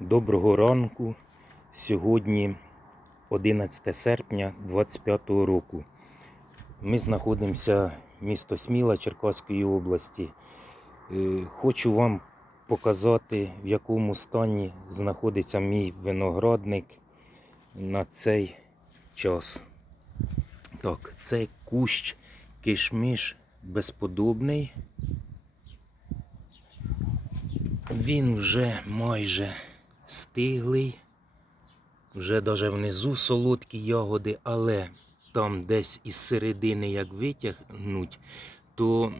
Доброго ранку. Сьогодні 11 серпня 2025 року. Ми знаходимося місто Сміла Черкаської області. Е, Хочу вам показати, в якому стані знаходиться мій виноградник на цей час. Так, це кущ кишміш безподобний. Він вже майже стиглий, вже навіть внизу солодкі ягоди, але там десь із середини як витягнуть, то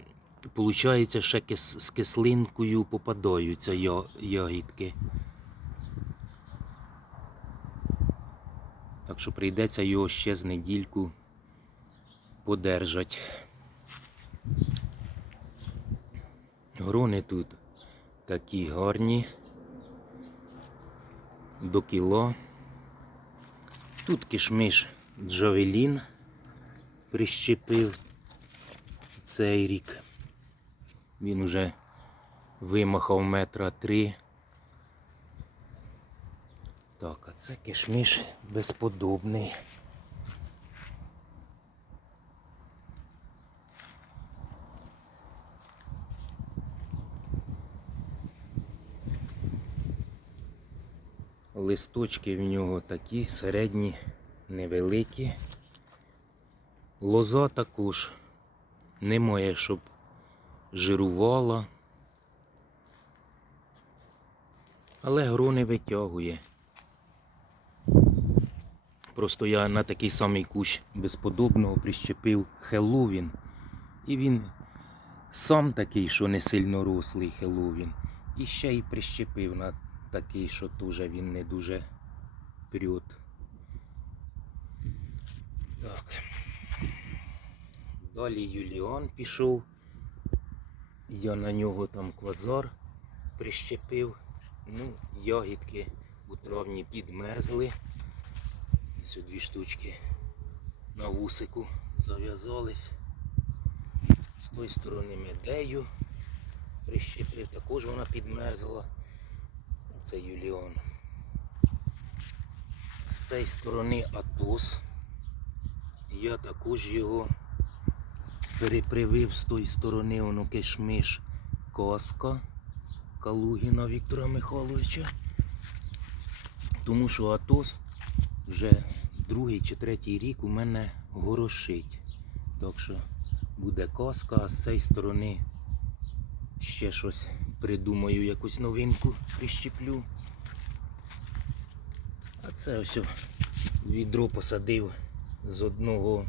виходить ще з кислинкою попадаються ягідки. Так що прийдеться його ще з недільку подержать. Грони тут такі гарні. До кіло. Тут кишмиш Джавелін прищепив цей рік. Він уже вимахав метра три. Так, а це кишміш безподобний. Листочки в нього такі середні, невеликі. Лоза також немає, щоб жирувала. Але грони витягує. Просто я на такий самий кущ безподобного прищепив Хеллоуін. І він сам такий, що не сильно рослий Хеллоуін. І ще й прищепив на такий, що теж він не дуже прет. Так. Далі Юліан пішов. Я на нього там квазар прищепив. Ну, ягідки у травні підмерзли. Ось дві штучки на вусику зав'язались. З тої сторони медею прищепив, також вона підмерзла. Це Юліон. З цієї сторони Атос. Я також його перепривив з тої сторони воно кишмиш Коска Калугіна Віктора Михайловича. Тому що Атос вже другий чи третій рік у мене горошить. Так що буде каска, а з цієї сторони ще щось придумаю, якусь новинку прищеплю. А це ось відро посадив з одного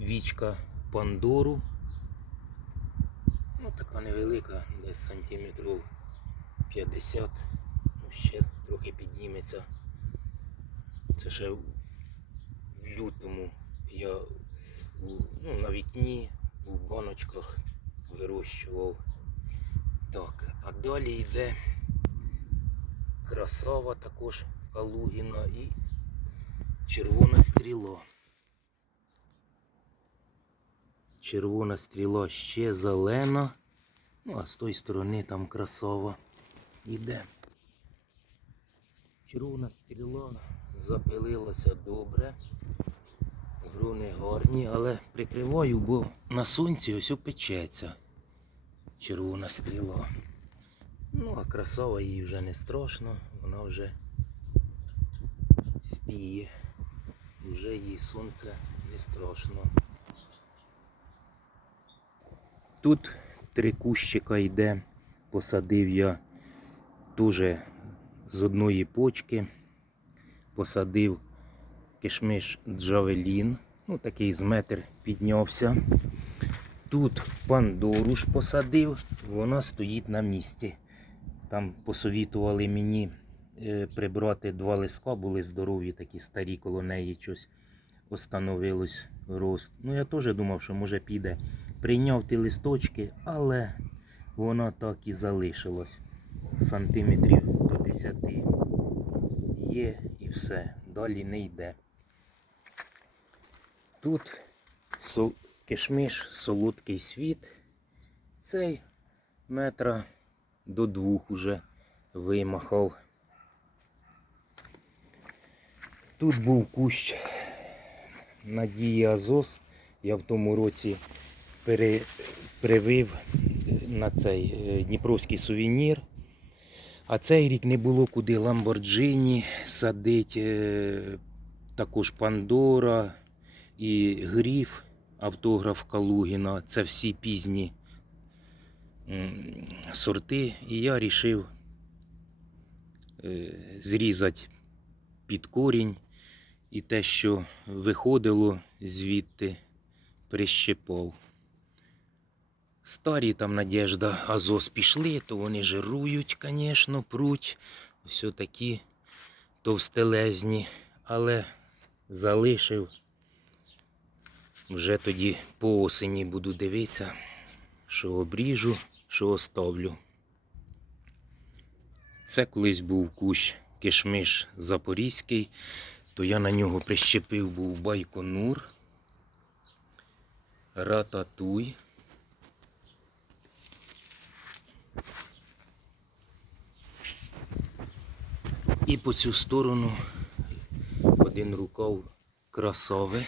вічка Пандору. Ну, така невелика, десь сантиметрів 50. Ну, ще трохи підніметься. Це ще в лютому я ну, на вікні у баночках вирощував. Так, а далі йде красава також Калугіна і червона стріла. Червона стріла ще зелена. Ну, а з тої сторони там красава йде. Червона стріла запилилася добре. Грони гарні, але прикриваю, бо на сонці ось опечеться червона стріла. Ну, а красава їй вже не страшно, вона вже спіє. Вже їй сонце не страшно. Тут три кущика йде, посадив я теж з одної почки. Посадив кишмиш Джавелін. Ну, такий з метр піднявся. Тут пандору ж посадив, вона стоїть на місці. Там посовітували мені е, прибрати два листка, були здорові, такі старі коло неї щось остановилось рост. Ну я теж думав, що може піде. Прийняв ті листочки, але вона так і залишилась. Сантиметрів до 10 є і все. Далі не йде. Тут. Кишмиш, солодкий світ. Цей метра до двох уже вимахав. Тут був кущ Надії Азос. Я в тому році пере, привив на цей е, Дніпровський сувенір. А цей рік не було куди Ламборджині садить, е, також Пандора і Гріф, автограф Калугіна. Це всі пізні сорти. І я вирішив зрізати під корінь і те, що виходило звідти, прищепав. Старі там Надежда Азос пішли, то вони жирують, звісно, пруть. Все такі товстелезні, але залишив. Вже тоді по осені буду дивитися, що обріжу, що оставлю. Це колись був кущ кишмиш запорізький, то я на нього прищепив був байконур, рататуй. І по цю сторону один рукав красови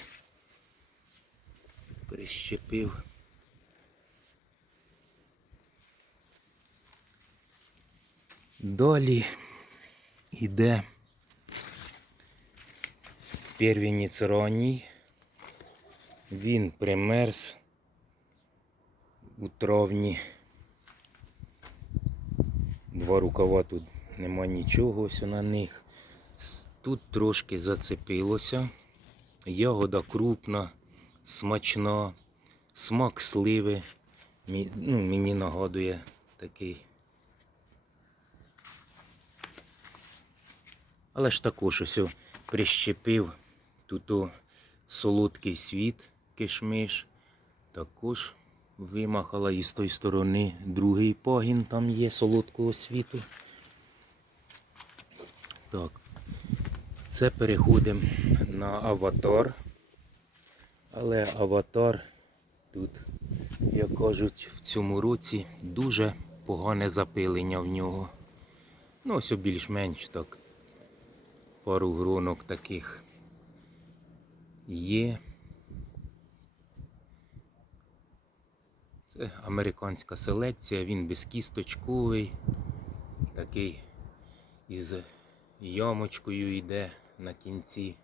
прищепив. Далі йде первінець ранній. Він примерз у травні. Два рукава тут нема нічого ось на них. Тут трошки зацепилося. Ягода крупна, смачна, смак сливи. Ну, мені нагадує такий. Але ж також ось прищепив тут солодкий світ кишмиш. Також вимахала і з тої сторони другий пагін там є солодкого світу. Так. Це переходимо на аватар. Але аватар тут, як кажуть, в цьому році дуже погане запилення в нього. Ну, ось більш-менш так. Пару гронок таких є. Це американська селекція, він безкісточковий, такий із ямочкою йде на кінці.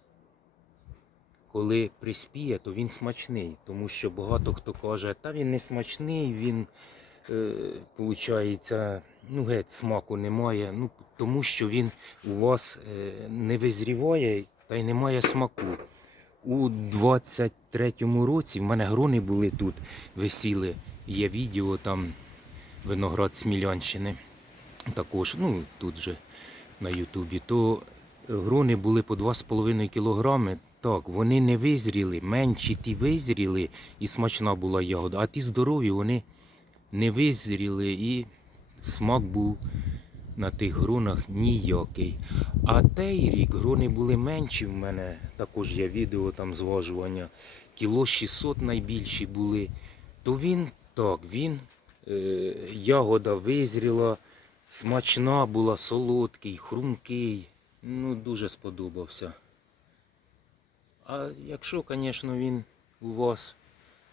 Коли приспіє, то він смачний, тому що багато хто каже, та він не смачний, він, е, ну геть смаку немає. Ну, тому що він у вас е, не визріває та й немає смаку. У 23-му році в мене грони були тут, висіли. Є відео там виноград Смілянщини. Також, ну тут же на Ютубі, то грони були по 2,5 кілограми. Так, вони не визріли, менші ті визріли і смачна була ягода, а ті здорові вони не визріли і смак був на тих гронах ніякий. А той рік грони були менші в мене, також є відео там зважування. Кіло 600 найбільші були. То він так, він е, ягода визріла, смачна була, солодкий, хрумкий. Ну, дуже сподобався. А якщо, звісно, він у вас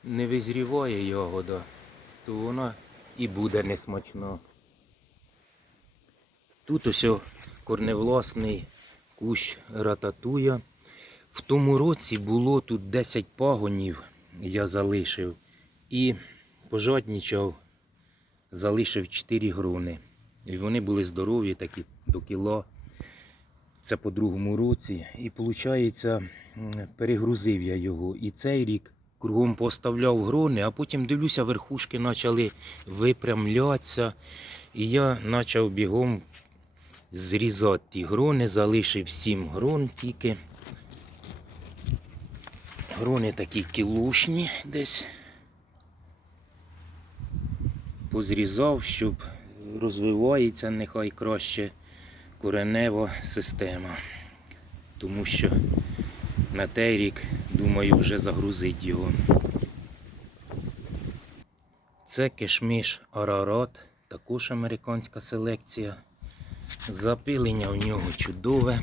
не визріває ягода, то вона і буде несмачна. Тут ось корневласний кущ рататуя. В тому році було тут 10 пагонів, я залишив. І пожаднічав, залишив 4 грони. І вони були здорові, такі до кіло. Це по другому році. І виходить, перегрузив я його. І цей рік кругом поставляв грони, а потім дивлюся, верхушки почали випрямлятися. І я почав бігом зрізати ті грони, залишив 7 грон тільки. Грони такі кілушні десь. Позрізав, щоб розвивається нехай краще коренева система. Тому що на той рік, думаю, вже загрузить його. Це кишміш Арарат, також американська селекція. Запилення у нього чудове.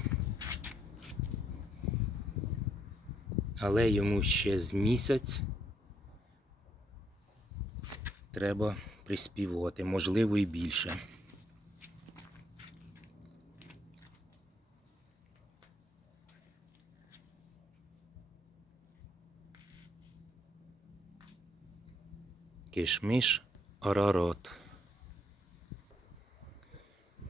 Але йому ще з місяць треба приспівувати, можливо і більше. Кишмиш Арарат.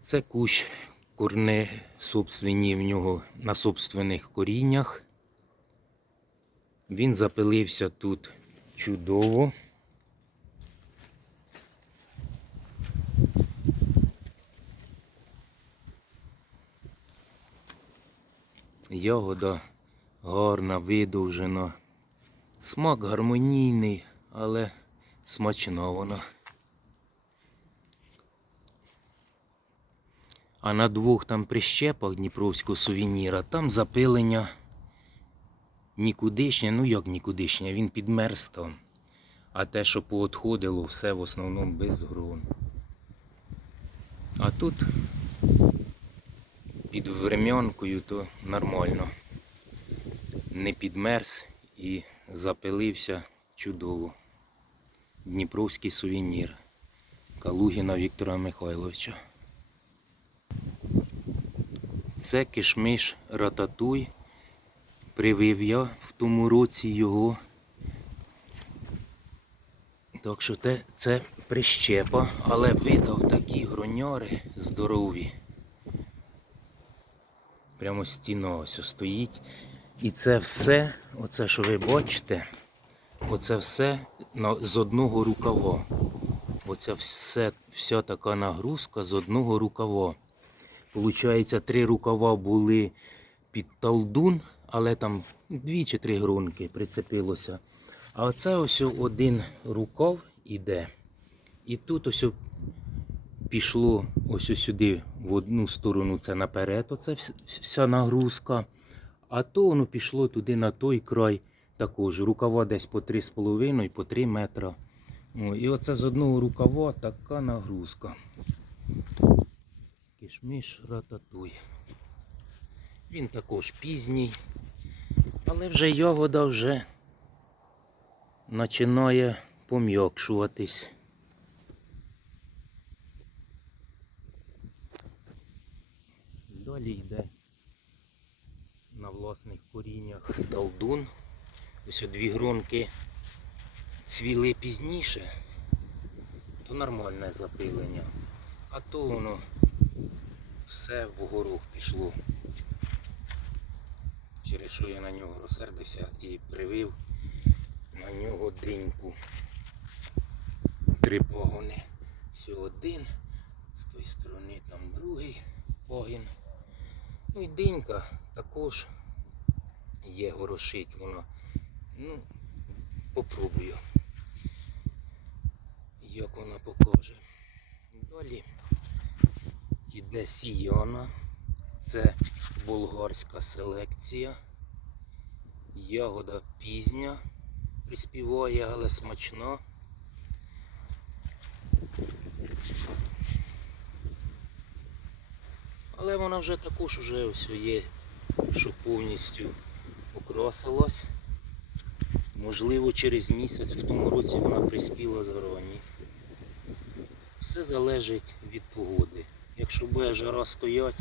Це кущ корни собственні в нього на собственних коріннях. Він запилився тут чудово. Ягода гарна, видовжена. Смак гармонійний, але смачна вона. А на двох там прищепах Дніпровського сувеніра там запилення нікудишнє, ну як нікудишнє, він підмерз там. А те, що поотходило, все в основному без грон. А тут під врем'янкою то нормально. Не підмерз і запилився чудово. Дніпровський сувенір Калугіна Віктора Михайловича. Це кишмиш рататуй. Привив я в тому році його. Так що те, це прищепа, але видав такі гроняри здорові. Прямо стіна ось стоїть. І це все, оце що ви бачите, оце все з одного рукава. Оце все, вся така нагрузка з одного рукава. Получається, три рукава були під талдун, але там дві чи три гронки прицепилося. А оце ось один рукав іде. І тут ось пішло ось сюди в одну сторону це наперед, оце вся нагрузка. А то воно пішло туди на той край також. Рукава десь по 3,5 і по 3 метра. І оце з одного рукава така нагрузка. Кишміш рататуй. Він також пізній, але вже ягода вже починає пом'якшуватись. Далі йде на власних коріннях талдун. Ось дві гронки цвіли пізніше, то нормальне запилення. А то воно все в горох пішло. Через що я на нього розсердився і привив на нього диньку. Три погони. Все один, з тої сторони там другий погін. Ну і динька також є горошить воно. Ну, попробую, як вона покаже. Далі іде сіяна. Це болгарська селекція. Ягода пізня приспіває, але смачна. Але вона вже також вже ось є, що повністю окрасилась. Можливо, через місяць в тому році вона приспіла з грані. Все залежить від погоди. Якщо буде жара стоять,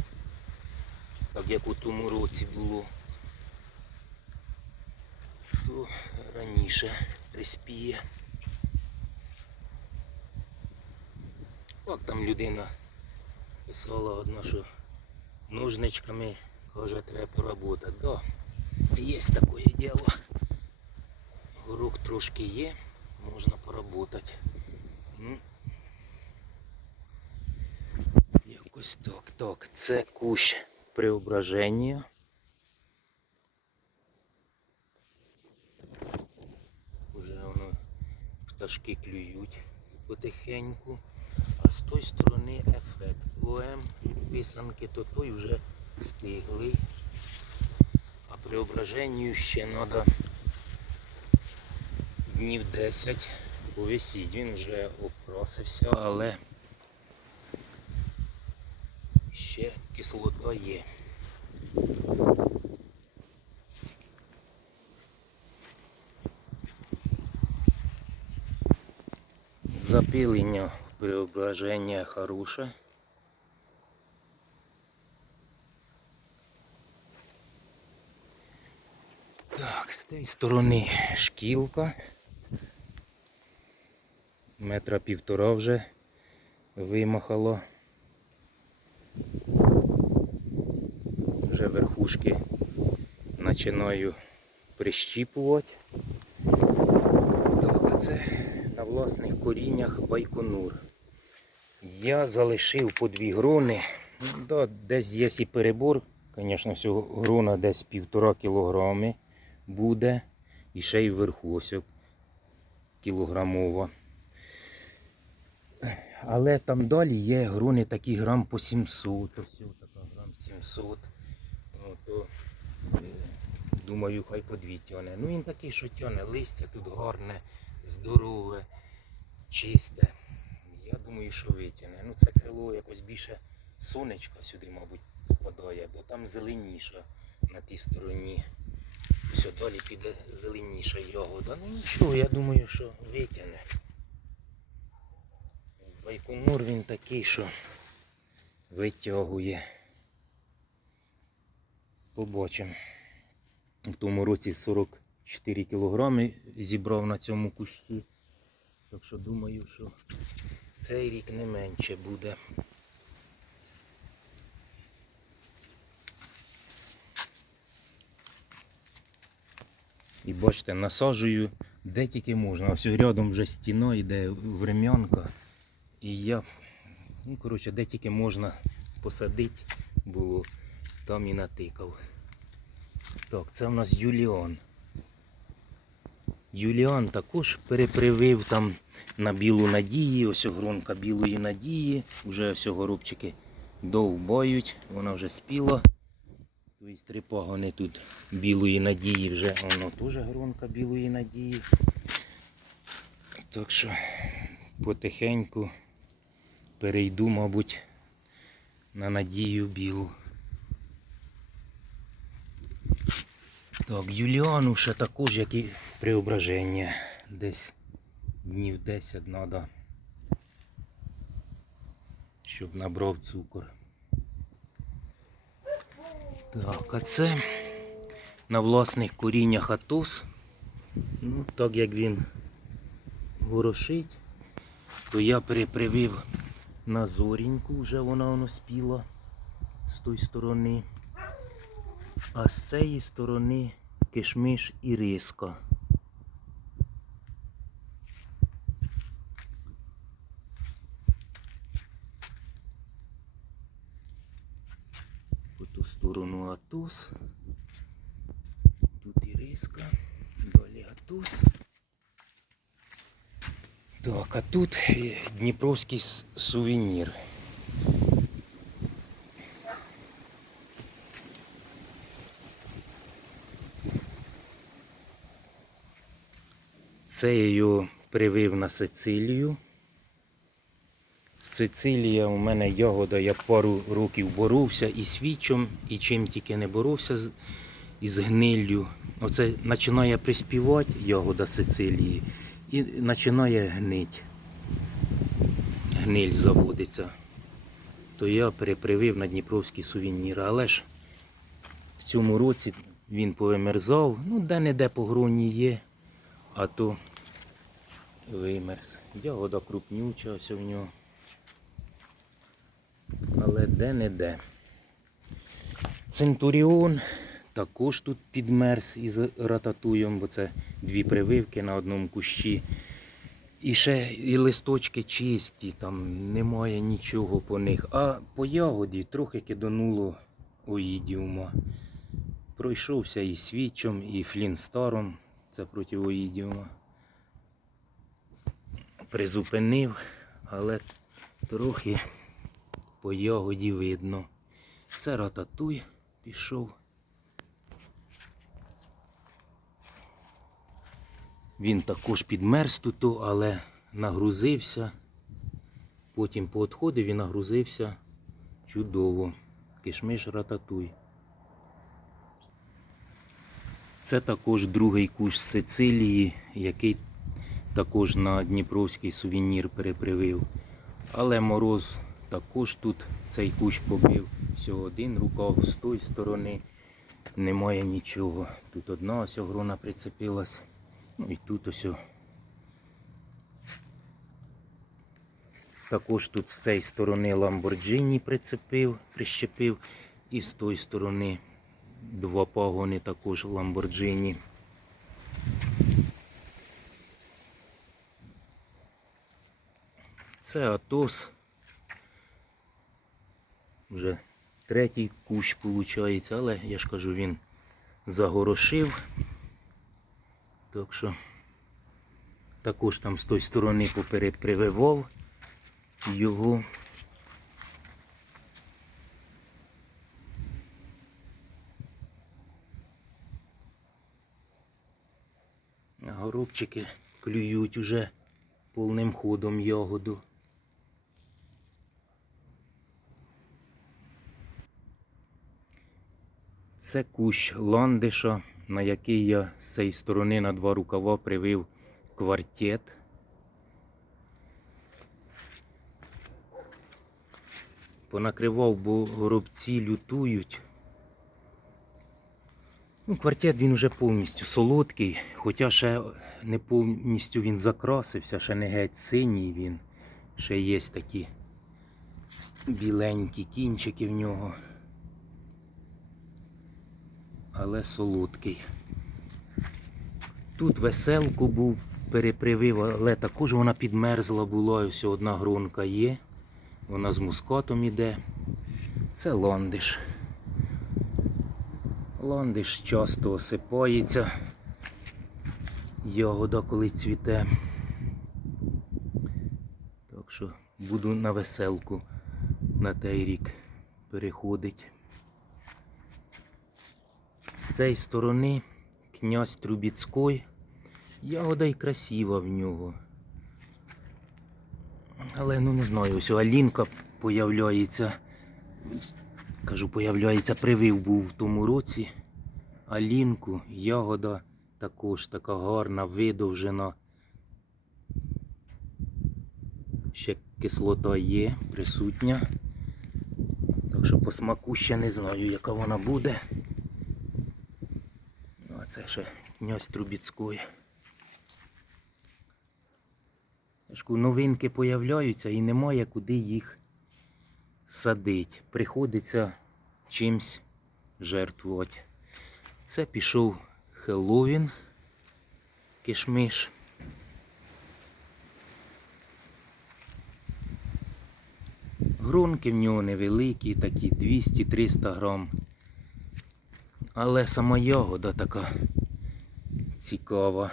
так як у тому році було, то раніше приспіє. Так там людина писала одна, що ножничками каже, треба поработати. Да, є таке діло. Горох трошки є, можна поработати. Ну, якось так. Так, це кущ преображення. Уже воно пташки клюють потихеньку. А з тої сторони ефект ОМ писанки, то той вже стиглий. А преображенню ще треба днів 10 у висіть, він вже опросився, але ще кислота є. Запилення преображення хороше. Так, з тієї сторони шкілка. Метра півтора вже вимахало. Вже верхушки починаю прищіпувати. Так, це на власних коріннях байконур. Я залишив по дві грони. Да, десь є і перебор. Звісно, всього грона десь півтора кілограми буде. І ще й вверху ось кілограмова. Але там далі є грони такі грам по 700. Ось така грам 700. О, то, е, думаю, хай по. Ну він такий, що тяне. Листя тут гарне, здорове, чисте. Я думаю, що витягне. Ну це крило якось більше сонечка сюди, мабуть, попадає, бо там зеленіша на тій стороні. Все, далі піде зеленіша ягода. Ну нічого, я думаю, що витягне. Байконур він такий, що витягує. Побачимо. В тому році 44 кілограми зібрав на цьому кущі. Так що думаю, що цей рік не менше буде. І бачите, насаджую де тільки можна. Ось рядом вже стіна йде врем'янка. І я, ну коротше, де тільки можна посадити було, там і натикав. Так, це в нас Юліан. Юліан також перепривив там на білу надії, ось огронка білої надії. Уже ось горобчики довбають, вона вже спіла. Тобто три пагони тут білої надії вже, воно теж гронка білої надії. Так що потихеньку перейду, мабуть, на надію білу. Так, Юліану ще також, як і преображення. Десь днів 10 треба, щоб набрав цукор. Так, а це на власних коріннях атос. Ну, так як він горошить, то я перепривив на зоріньку, вже вона воно спіла з тої сторони. А з цієї сторони кишмиш і риска. По ту сторону атус. Тут і риска. Далі атус. Так, а тут е, Дніпровський сувенір. Це я його привив на Сицилію. Сицилія у мене ягода, я пару років боровся і свічом, і чим тільки не боровся із гниллю. Оце починає приспівати ягода Сицилії і починає гнить. Гниль заводиться. То я перепривив на Дніпровські сувеніри. Але ж в цьому році він повимерзав, ну де-не-де по гроні є, а то вимерз. Ягода крупнюча ось в нього. Але де-не-де. Центуріон також тут підмерз із рататуєм, бо це дві прививки на одному кущі. І ще і листочки чисті, там немає нічого по них. А по ягоді трохи кидануло оїдіума. Пройшовся і свічом, і флінстаром, це проти оїдіума. Призупинив, але трохи по ягоді видно. Це рататуй пішов. Він також підмерз тут, але нагрузився. Потім поотходив і нагрузився чудово. Кишмиш рататуй. Це також другий кущ з Сицилії, який також на Дніпровський сувенір перепривив. Але мороз також тут цей кущ побив. Всього один рукав з тої сторони. Немає нічого. Тут одна ось грона прицепилась. Ну і тут ось. Також тут з цієї сторони Lamborghini прицепив, прищепив. І з тої сторони два пагони також Lamborghini. Це Атос. Вже третій кущ виходить, але я ж кажу, він загорошив. Так що також там з тої сторони поперепрививав його. Горобчики клюють уже повним ходом ягоду. Це кущ ландиша, на який я з цієї сторони на два рукава привив квартет. Понакривав, бо горобці лютують. Ну, квартет він вже повністю солодкий, хоча ще не повністю він закрасився, ще не геть синій він. Ще є такі біленькі кінчики в нього. Але солодкий. Тут веселку був, перепривив, але також вона підмерзла була. Ось одна гронка є. Вона з мускатом іде. Це ландиш. Ландиш часто осипається. Ягода коли цвіте. Так що буду на веселку на той рік переходить. З цієї сторони князь Трубіцький. Ягода й красива в нього. Але ну не знаю, ось Алінка появляється. Кажу, появляється, привив був в тому році. Алінку, ягода також така гарна, видовжена. Ще кислота є, присутня. Так що по смаку ще не знаю, яка вона буде. Це ще князь Трубіцький. Я Новинки появляються і немає куди їх садить. Приходиться чимсь жертвувати. Це пішов Хеллоуін, кишмиш. Гронки в нього невеликі, такі 200-300 грам. Але сама ягода така цікава.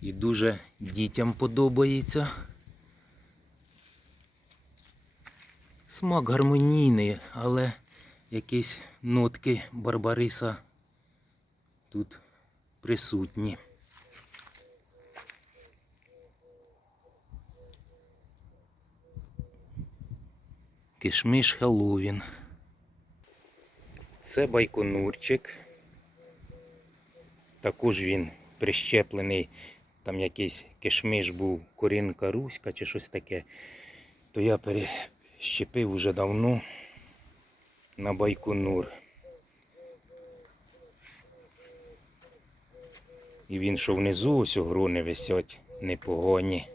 І дуже дітям подобається. Смак гармонійний, але якісь нотки барбариса тут присутні. Кишмиш Хеллоуін. Це байконурчик. Також він прищеплений, там якийсь кишмиш був, корінка руська чи щось таке. То я перещепив уже давно на байконур. І він що внизу ось грони висять непогоні.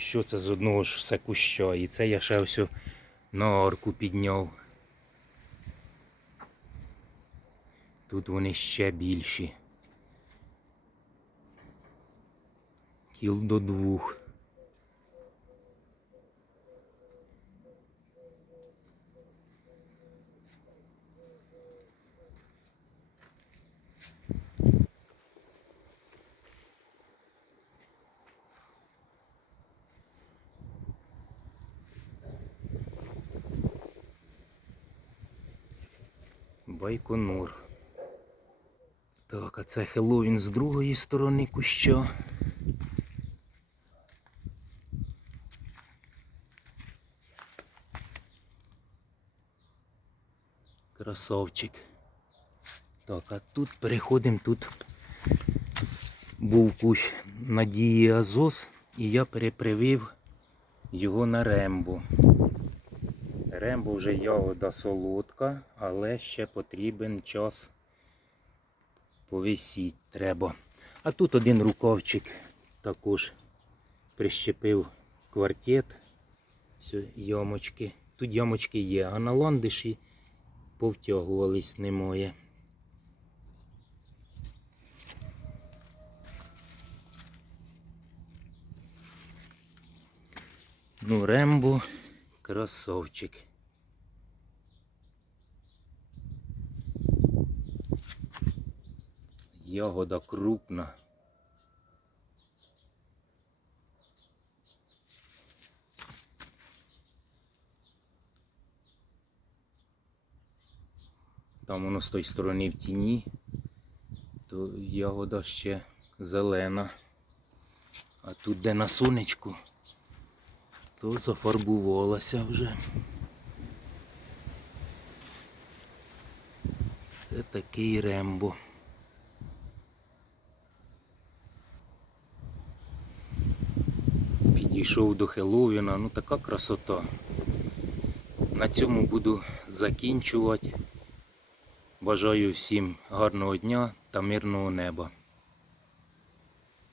Що це з одного ж все куща. І це я ще ось на арку підняв. Тут вони ще більші. Кіл до двох. Байконур. Так, а це Хеллоуін з другої сторони куща. Красавчик. Так, а тут переходимо. Тут був кущ Надії Азос, і я перепривив його на рембо. Рембо вже ягода солодка, але ще потрібен час повисіть треба. А тут один рукавчик також прищепив квартет. Все, ямочки. Тут ямочки є, а на ландиші повтягувались немає. Ну, Рембо красавчик. Ягода крупна. Там воно з тої сторони в тіні, то ягода ще зелена. А тут, де на сонечку, то зафарбувалася вже. Це такий рембо. Підійшов до Хеллоуіна, ну така красота. На цьому буду закінчувати. Бажаю всім гарного дня та мирного неба.